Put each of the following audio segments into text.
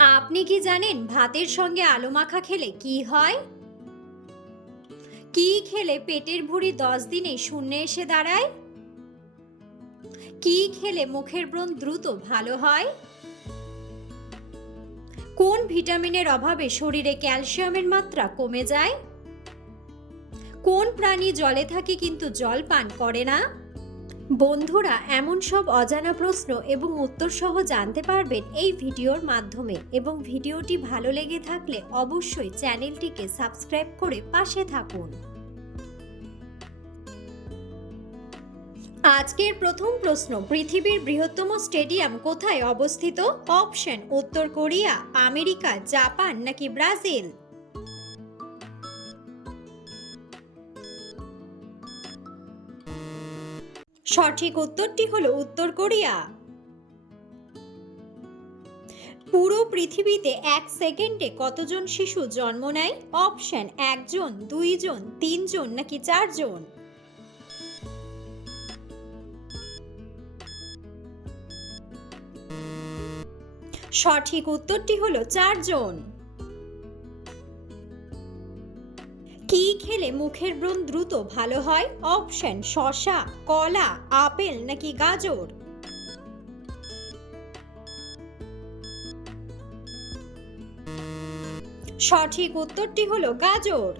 আপনি কি জানেন ভাতের সঙ্গে আলু মাখা খেলে কি হয়? কি খেলে পেটের ভুঁড়ি 10 দিনে শূন্যে এসে দাঁড়ায়? কি খেলে মুখের ব্রণ দ্রুত ভালো হয়? কোন ভিটামিনের অভাবে শরীরে ক্যালসিয়ামের মাত্রা কমে যায়? কোন প্রাণী জলে থাকে কিন্তু জল পান করে না? বন্ধুরা, এমন সব অজানা প্রশ্ন এবং উত্তর সহ জানতে পারবেন এই ভিডিওর মাধ্যমে, এবং ভিডিওটি ভালো লেগে থাকলে অবশ্যই চ্যানেলটিকে সাবস্ক্রাইব করে পাশে থাকুন। আজকের প্রথম প্রশ্ন, পৃথিবীর বৃহত্তম স্টেডিয়াম কোথায় অবস্থিত? অপশন: উত্তর কোরিয়া, আমেরিকা, জাপান নাকি ব্রাজিল? সঠিক উত্তরটি হলো উত্তর কোরিয়া। পুরো পৃথিবীতে 1 সেকেন্ডে কতজন শিশু জন্ম নেয়? অপশন: 1 জন, 2 জন, 3 জন নাকি 4 জন? সঠিক উত্তরটি হলো 4 জন। কি খেলে মুখের ব্রণ দ্রুত ভালো হয়? অপশন: শসা, কলা, আপেল নাকি গাজর? সঠিক উত্তরটি হলো গাজর।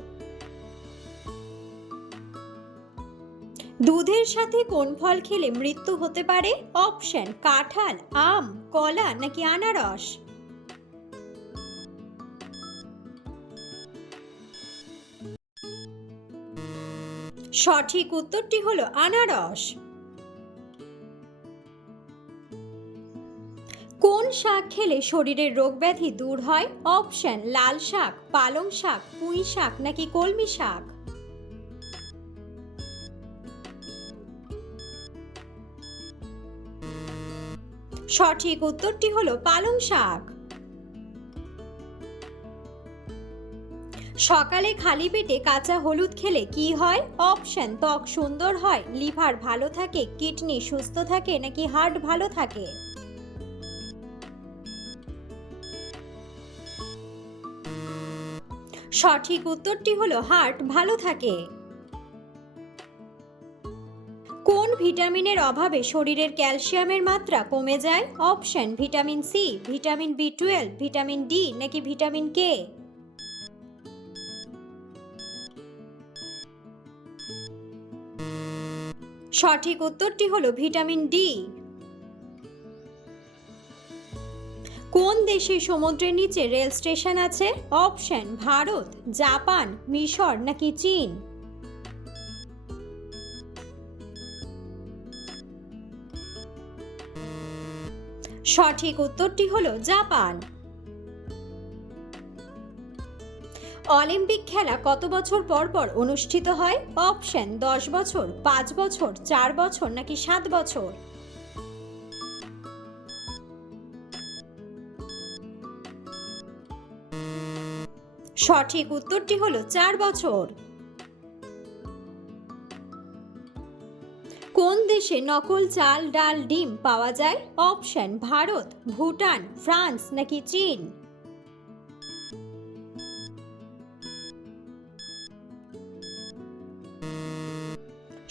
দুধের সাথে কোন ফল খেলে মৃত্যু হতে পারে? অপশন: কাঁঠাল, আম, কলা নাকি আনারস? সঠিক উত্তরটি হলো আনারস। কোন শাক খেলে শরীরের রোগ ব্যাধি দূর হয়? অপশন: লাল শাক, পালং শাক, পুঁই শাক নাকি কলমি শাক? সঠিক উত্তরটি হলো পালং শাক। সকালে খালি পেটে কাঁচা হলুদ খেলে কি হয়? অপশন: ত্বক সুন্দর হয়, লিভার ভালো থাকে, কিডনি সুস্থ থাকে নাকি হার্ট ভালো থাকে? সঠিক উত্তরটি হলো হার্ট ভালো থাকে। কোন ভিটামিনের অভাবে শরীরের ক্যালসিয়ামের মাত্রা কমে যায়? অপশন: ভিটামিন সি, ভিটামিন বি12, ভিটামিন ডি নাকি ভিটামিন কে? সঠিক উত্তরটি হলো ভিটামিন ডি। কোন দেশে সমুদ্রের নিচে রেল স্টেশন আছে? অপশন: ভারত, জাপান, মিশর নাকি চীন? সঠিক উত্তরটি হলো জাপান। অলিম্পিক খেলা কত বছর পর পর অনুষ্ঠিত হয়? অপশন: 10 বছর, 5 বছর, 4 বছর নাকি 7 বছর? সঠিক উত্তরটি হলো 4 বছর। কোন দেশে নকল চাল, ডাল, ডিম পাওয়া যায়? অপশন: ভারত, ভুটান, ফ্রান্স নাকি চীন?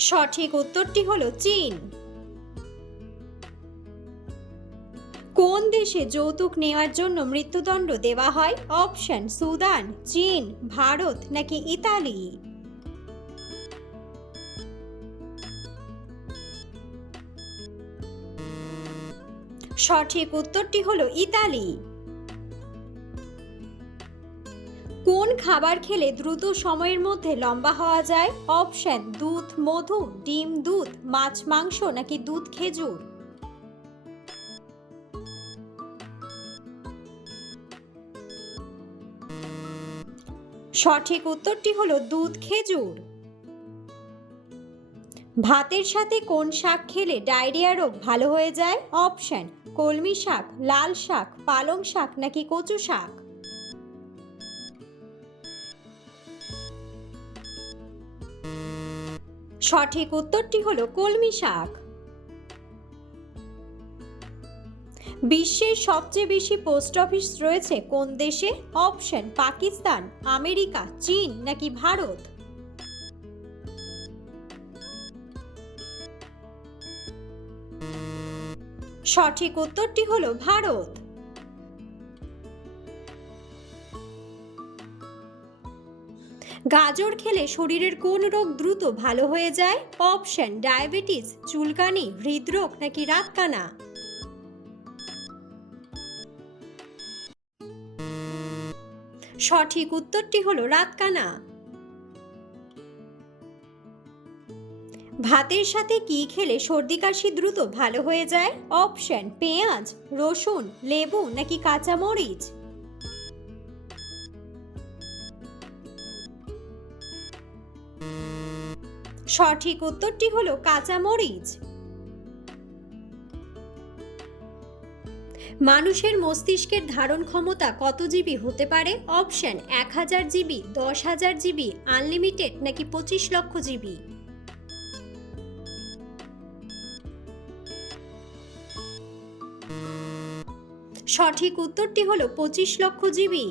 সঠিক উত্তরটি হলো চীন। কোন দেশে যৌতুক নেওয়ার জন্য মৃত্যুদণ্ড দেওয়া হয়? অপশন: সুদান, চীন, ভারত নাকি ইতালি? সঠিক উত্তরটি হলো ইতালি। কোন খাবার খেলে দ্রুত সময়ের মধ্যে লম্বা হওয়া যায়? অপশন: দুধ, মধু, ডিম, দুধ, মাছ, মাংস নাকি দুধ, খেজুর? সঠিক উত্তরটি হলো দুধ, খেজুর। ভাতের সাথে কোন শাক খেলে ডায়রিয়া রোগ ভালো হয়ে যায়? অপশন: কলমি শাক, লাল শাক, পালং শাক নাকি কচু শাক? সঠিক উত্তরটি হলো কলমি শাক। বিশ্বের সবচেয়ে বেশি পোস্ট অফিস রয়েছে কোন দেশে? অপশন পাকিস্তান, আমেরিকা, চীন নাকি ভারত। সঠিক উত্তরটি হলো ভারত। গাজর খেলে শরীরের কোন রোগ দ্রুত ভালো হয়ে যায়? অপশন ডায়াবেটিস, চুলকানি, হৃদরোগ নাকি রাতকানা। সঠিক উত্তরটি হলো রাতকানা। ভাতের সাথে কি খেলে সর্দি কাশি দ্রুত ভালো হয়ে যায়? অপশন পেঁয়াজ, রসুন, লেবু নাকি কাঁচামরিচ। সঠিক উত্তরটি হলো কাঁচামরিচ। মানুষের মস্তিষ্কের ধারণ ক্ষমতা কত জিবি হতে পারে? অপশন 1000 জিবি, 10,000 জিবি, আনলিমিটেড নাকি 25 লক্ষ জিবি। সঠিক উত্তরটি হলো 25 লক্ষ জিবি।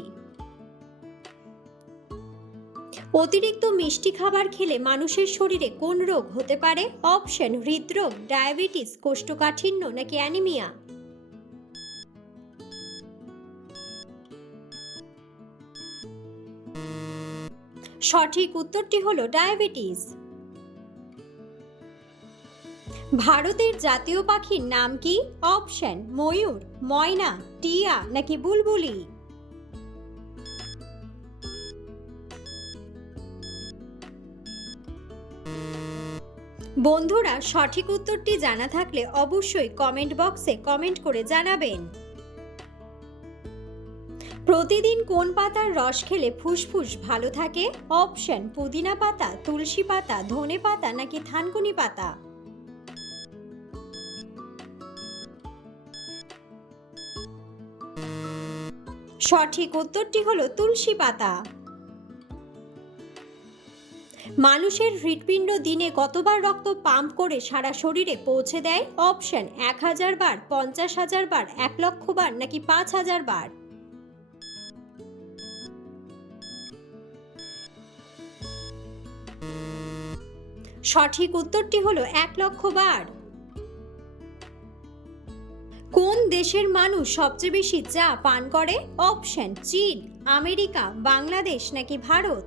অতিরিক্ত মিষ্টি খাবার খেলে মানুষের শরীরে কোন রোগ হতে পারে? অপশন হৃদরোগ, ডায়াবেটিস, কোষ্ঠকাঠিন্য নাকি অ্যানিমিয়া। সঠিক উত্তরটি হলো ডায়াবেটিস। ভারতের জাতীয় পাখির নাম কি? অপশন ময়ূর, ময়না, টিয়া নাকি বুলবুলি। বন্ধুরা, সঠিক উত্তরটি জানা থাকলে অবশ্যই কমেন্ট বক্সে কমেন্ট করে জানাবেন। প্রতিদিন কোন পাতার রস খেলে ফুসফুস ভালো থাকে? অপশন পুদিনা পাতা, তুলসী পাতা, ধনে পাতা নাকি থানকুনি পাতা। সঠিক উত্তরটি হলো তুলসী পাতা। মানুষের হৃৎপিণ্ড দিনে কতবার রক্ত পাম্প করে সারা শরীরে পৌঁছে দেয়? অপশন 1000 বার, 50,000 বার, 1 লক্ষ বার নাকি 5000 বার। সঠিক উত্তরটি হলো 1 লক্ষ বার। কোন দেশের মানুষ সবচেয়ে বেশি চা পান করে? অপশন চীন, আমেরিকা, বাংলাদেশ নাকি ভারত।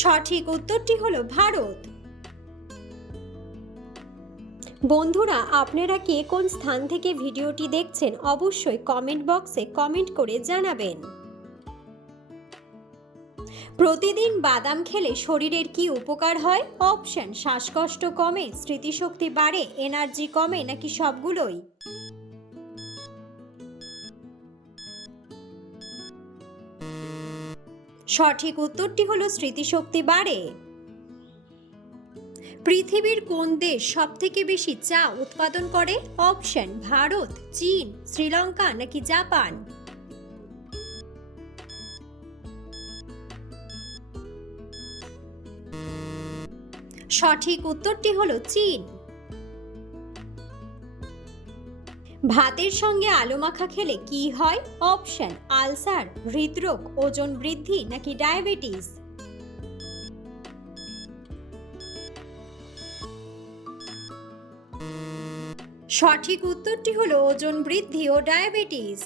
সঠিক উত্তরটি হলো ভারত। বন্ধুরা, আপনারা কে কোন স্থান থেকে ভিডিওটি দেখছেন অবশ্যই কমেন্ট বক্সে কমেন্ট করে জানাবেন। প্রতিদিন বাদাম খেলে শরীরের কি উপকার হয়? অপশন শ্বাসকষ্ট কমে, স্মৃতিশক্তি বাড়ে, এনার্জি কমে নাকি সবগুলোই। সঠিক উত্তরটি হলো স্মৃতিশক্তি বাড়ে। পৃথিবীর কোন দেশ সবথেকে বেশি চা উৎপাদন করে? অপশন ভারত, চীন, শ্রীলঙ্কা নাকি জাপান। সঠিক উত্তরটি হলো চীন। ভাতের সঙ্গে আলু মাখা খেলে কি হয়? অপশন আলসার, হৃদরোগ, ওজন বৃদ্ধি নাকি ডায়াবেটিস। সঠিক উত্তরটি হলো ওজন বৃদ্ধি ও ডায়াবেটিস।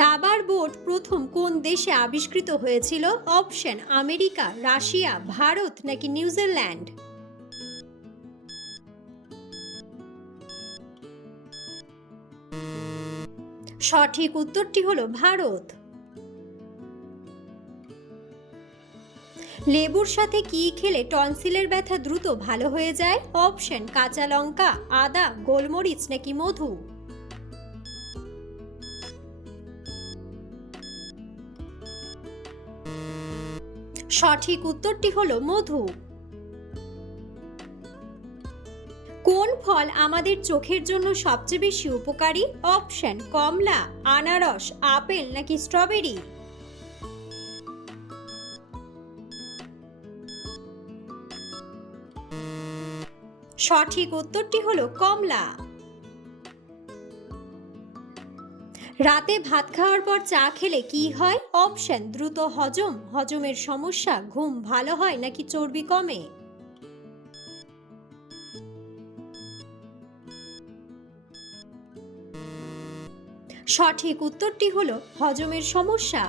দাবার বোর্ড প্রথম কোন দেশে আবিষ্কৃত হয়েছিল? অপশন আমেরিকা, রাশিয়া, ভারত নাকি নিউজিল্যান্ড। সঠিক উত্তরটি হলো ভারত। লেবুর সাথে কি খেলে টনসিলের ব্যথা দ্রুত ভালো হয়ে যায়? অপশন কাঁচা লঙ্কা, আদা, গোলমরিচ নাকি মধু। সঠিক উত্তরটি হলো মধু। কোন ফল আমাদের চোখের জন্য সবচেয়ে বেশি উপকারী? অপশন কমলা, আনারস, আপেল নাকি স্ট্রবেরি। সঠিক উত্তরটি হলো কমলা। রাতে ভাত খাওয়ার পর চা খেলে কি হয়? অপশন দ্রুত হজম, হজমের সমস্যা, ঘুম ভালো হয় নাকি চর্বি কমে। সঠিক উত্তরটি হলো হজমের সমস্যা।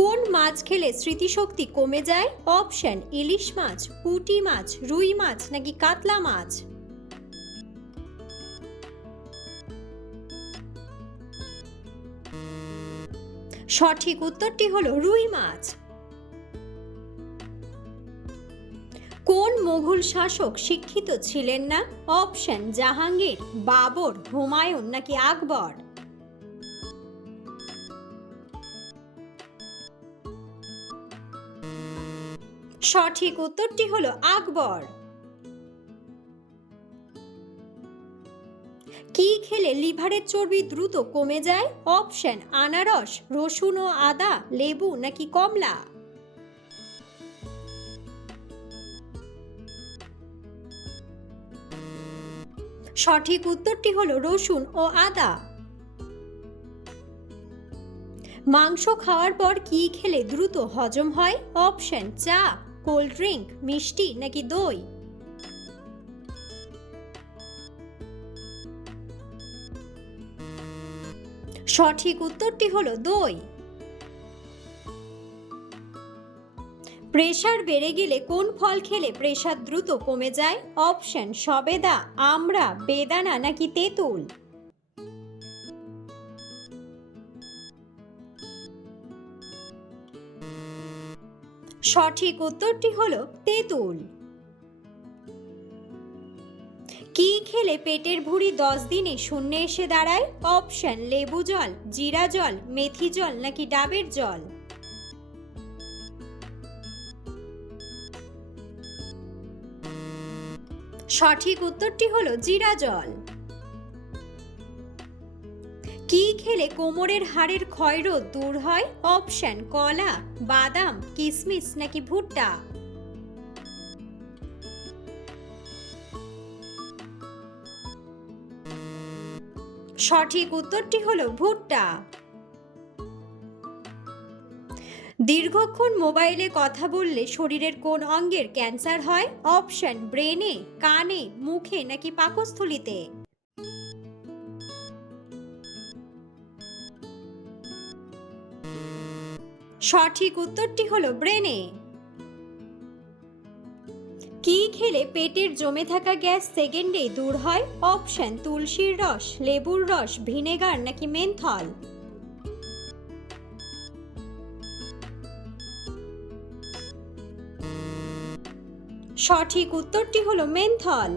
কোন মাছ খেলে স্মৃতিশক্তি কমে যায়? অপশন ইলিশ মাছ, পুঁটি মাছ, রুই মাছ নাকি কাতলা মাছ। সঠিক উত্তরটি হলো রুই মাছ। কোন মুঘল শাসক শিক্ষিত ছিলেন না? অপশন জাহাঙ্গীর, বাবর, হুমায়ুন নাকি আকবর। সঠিক উত্তরটি হলো আকবর। কি খেলে লিভারের চর্বি দ্রুত কমে যায়? অপশন আনারস, রসুন ও আদা, লেবু নাকি কমলা। সঠিক উত্তরটি হলো রসুন ও আদা। মাংস খাওয়ার পর কি খেলে দ্রুত হজম হয়? অপশন চা, কোল্ড ড্রিঙ্ক, মিষ্টি নাকি দই। সঠিক উত্তরটি হলো দই। প্রেসার বেড়ে গেলে কোন ফল খেলে প্রেসার দ্রুত কমে যায়? অপশন সবেদা, আমড়া, বেদানা নাকি তেঁতুল। সঠিক উত্তরটি হলো তেঁতুল। কি খেলে পেটের ভুঁড়ি 10 দিনে শূন্যে এসে দাঁড়ায়? অপশন লেবু জল, জিরা জল, মেথি জল নাকি ডাবের জল। সঠিক উত্তরটি হলো জিরা জল। কি খেলে কোমরের হাড়ের ক্ষয়রোধ দূর হয়? অপশন কলা, বাদাম, কিশমিশ নাকি ভুট্টা। সঠিক উত্তরটি হলো ভুট্টা। দীর্ঘক্ষণ মোবাইলে কথা বললে শরীরের কোন অঙ্গের ক্যান্সার হয়? অপশন ব্রেনে, কানে, মুখে নাকি পাকস্থলীতে। সঠিক উত্তরটি হলো ব্রেনে। কি খেলে পেটের জমে থাকা গ্যাস সেকেন্ডেই দূর হয়? অপশন তুলসীর রস, লেবুর রস, ভিনেগার নাকি মেন্থল। সঠিক উত্তরটি হলো মেন্থল।